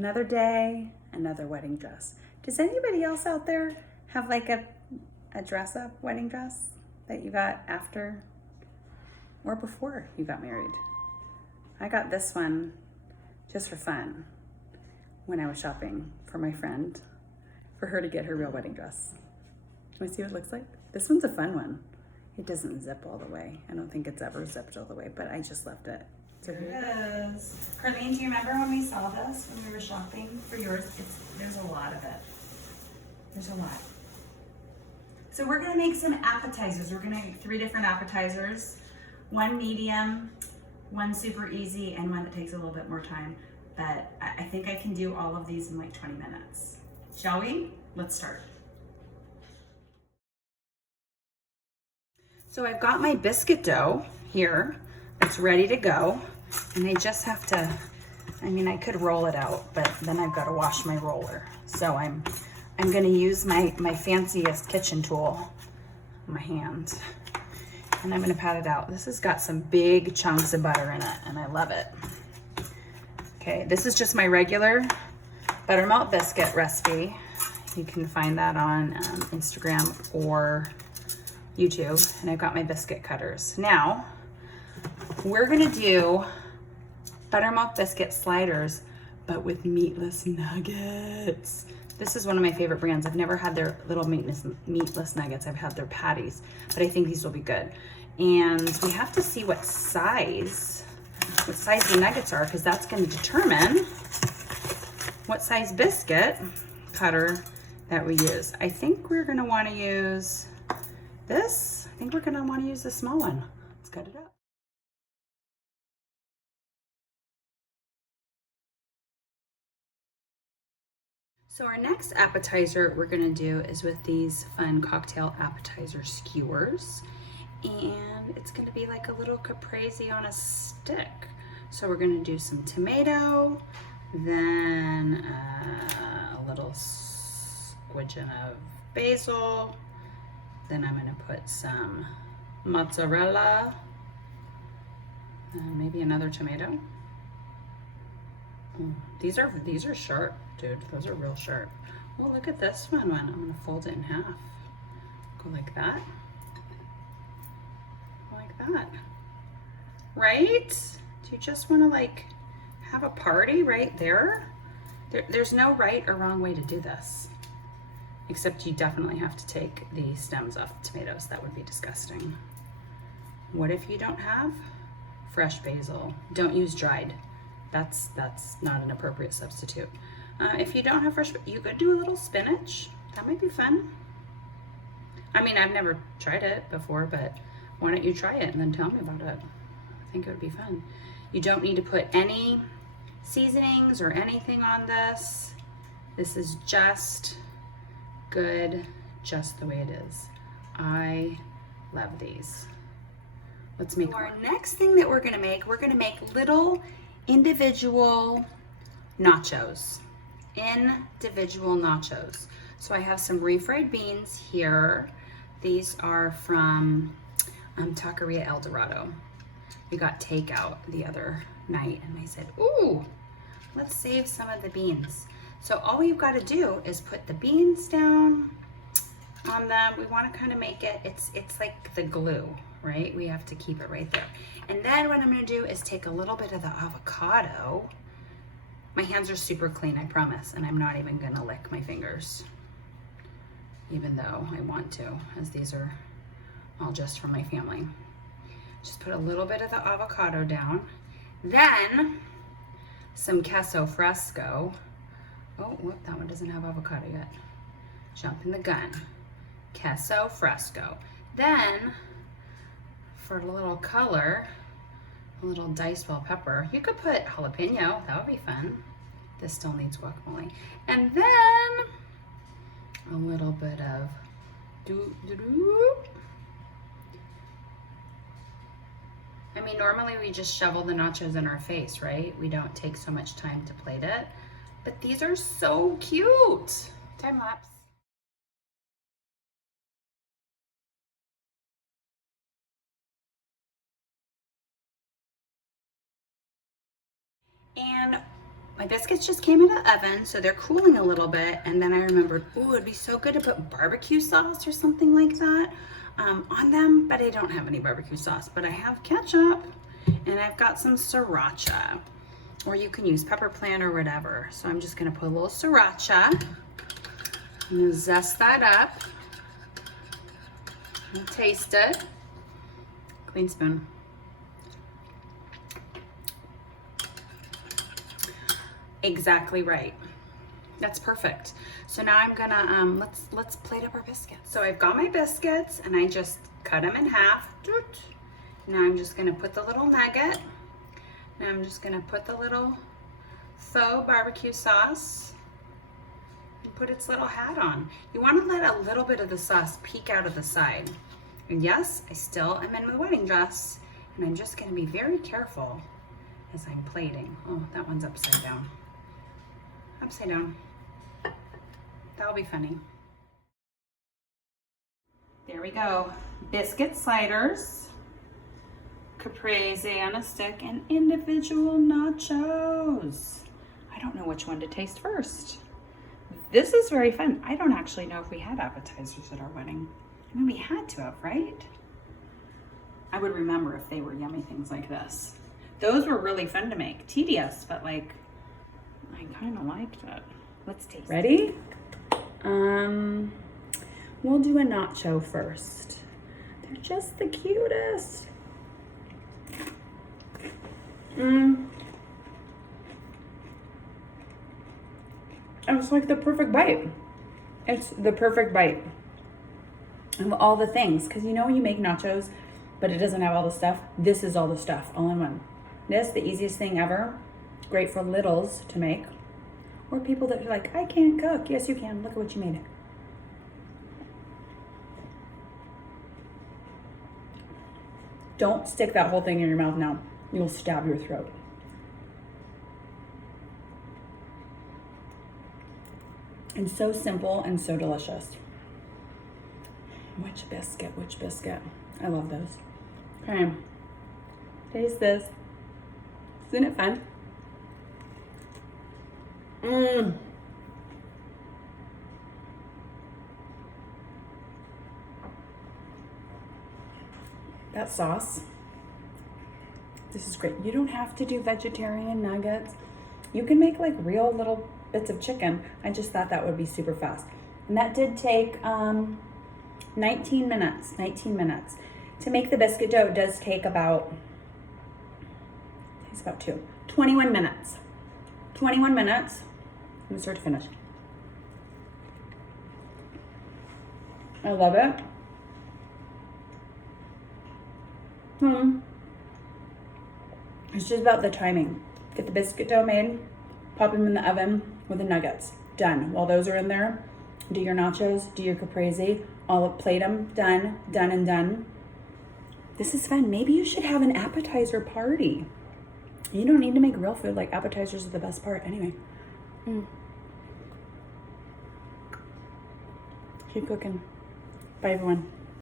Another day, another wedding dress. Does anybody else out there have like a dress up wedding dress that you got after or before you got married? I got this one just for fun when I was shopping for my friend, for her to get her real wedding dress. Want to see what it looks like? This one's a fun one. It doesn't zip all the way. I don't think it's ever zipped all the way, but I just left it. So here it is. Carlene, do you remember when we saw this when we were shopping for yours? There's a lot of it. There's a lot. So we're gonna make some appetizers. We're gonna make 3 different appetizers. One medium, one super easy, and one that takes a little bit more time. But I think I can do all of these in like 20 minutes. Shall we? Let's start. So I've got my biscuit dough here. It's ready to go. And I just have to, I could roll it out, but then I've got to wash my roller. So I'm gonna use my fanciest kitchen tool, my hand, and I'm gonna pat it out. This has got some big chunks of butter in it, and I love it. Okay, this is just my regular buttermilk biscuit recipe. You can find that on Instagram or YouTube, and I've got my biscuit cutters. Now, we're gonna do buttermilk biscuit sliders, but with meatless nuggets. This is one of my favorite brands. I've never had their little meatless nuggets. I've had their patties, but I think these will be good. And we have to see what size the nuggets are, because that's gonna determine what size biscuit cutter that we use. I think we're gonna wanna use this. I think we're gonna wanna use the small one. Let's cut it up. So our next appetizer we're gonna do is with these fun cocktail appetizer skewers. And it's gonna be like a little caprese on a stick. So we're gonna do some tomato, then a little squidgen of basil, then I'm gonna put some mozzarella, and maybe another tomato. These are sharp, dude. Those are real sharp. Oh, look at this one. I'm gonna fold it in half. Go like that. Like that. Right? Do you just wanna like have a party right there? There's no right or wrong way to do this. Except you definitely have to take the stems off the tomatoes. That would be disgusting. What if you don't have fresh basil? Don't use dried. That's not an appropriate substitute. If you don't have fresh, you could do a little spinach. That might be fun. I've never tried it before, but why don't you try it and then tell me about it? I think it would be fun. You don't need to put any seasonings or anything on this. This is just good, just the way it is. I love these. Let's make our next thing that we're gonna make little individual nachos. So I have some refried beans here. These are from Taqueria El Dorado. We got takeout the other night and I said, ooh, let's save some of the beans. So all you've got to do is put the beans down on them. We want to kind of make it, it's like the glue, right? We have to keep it right there. And then what I'm going to do is take a little bit of the avocado. My hands are super clean, I promise, and I'm not even going to lick my fingers, even though I want to, as these are all just from my family. Just put a little bit of the avocado down. Then some queso fresco. Oh, whoop, that one doesn't have avocado yet. Jumping the gun. Queso fresco. Then, for a little color, a little diced bell pepper. You could put jalapeno, that would be fun. This still needs guacamole. And then, a little bit of normally we just shovel the nachos in our face, right? We don't take so much time to plate it. But these are so cute. Time lapse. And My biscuits just came in the oven, so they're cooling a little bit. And then I remembered, ooh, it'd be so good to put barbecue sauce or something like that on them, but I don't have any barbecue sauce, but I have ketchup and I've got some sriracha, or you can use pepper plant or whatever. So I'm just gonna put a little sriracha and zest that up and taste it. Clean spoon. Exactly right. That's perfect. So now I'm gonna, let's plate up our biscuits. So I've got my biscuits and I just cut them in half. Now I'm just gonna put the little nugget. Now I'm just gonna put the little faux barbecue sauce and put its little hat on. You wanna let a little bit of the sauce peek out of the side. And yes, I still am in my wedding dress, and I'm just gonna be very careful as I'm plating. Oh, that one's upside down. Upside down. That'll be funny. There we go. Biscuit sliders, caprese on a stick, and individual nachos. I don't know which one to taste first. This is very fun. I don't actually know if we had appetizers at our wedding. I mean, we had to have, right? I would remember if they were yummy things like this. Those were really fun to make. Tedious, but like, I kind of liked it. Let's taste it. Ready? We'll do a nacho first. They're just the cutest. It's like the perfect bite. It's the perfect bite of all the things. Because you know when you make nachos, but it doesn't have all the stuff? This is all the stuff, all in one. This, the easiest thing ever. Great for littles to make. Or people that are like, I can't cook. Yes, you can. Look at what you made. Don't stick that whole thing in your mouth now. You'll stab your throat. And so simple and so delicious. Which biscuit? Which biscuit? I love those. Okay. Taste this. Isn't it fun? That sauce. This is great. You don't have to do vegetarian nuggets. You can make like real little bits of chicken. I just thought that would be super fast. And that did take 19 minutes. 19 minutes. To make the biscuit dough, it does take about, it takes about 21 minutes. 21 minutes from start to finish. I love it. It's just about the timing. Get the biscuit dough made, pop them in the oven with the nuggets. Done. While those are in there, do your nachos, do your caprese, all plate them, done, done, and done. This is fun. Maybe you should have an appetizer party. You don't need to make real food. Like, appetizers are the best part anyway. Keep cooking. Bye, everyone.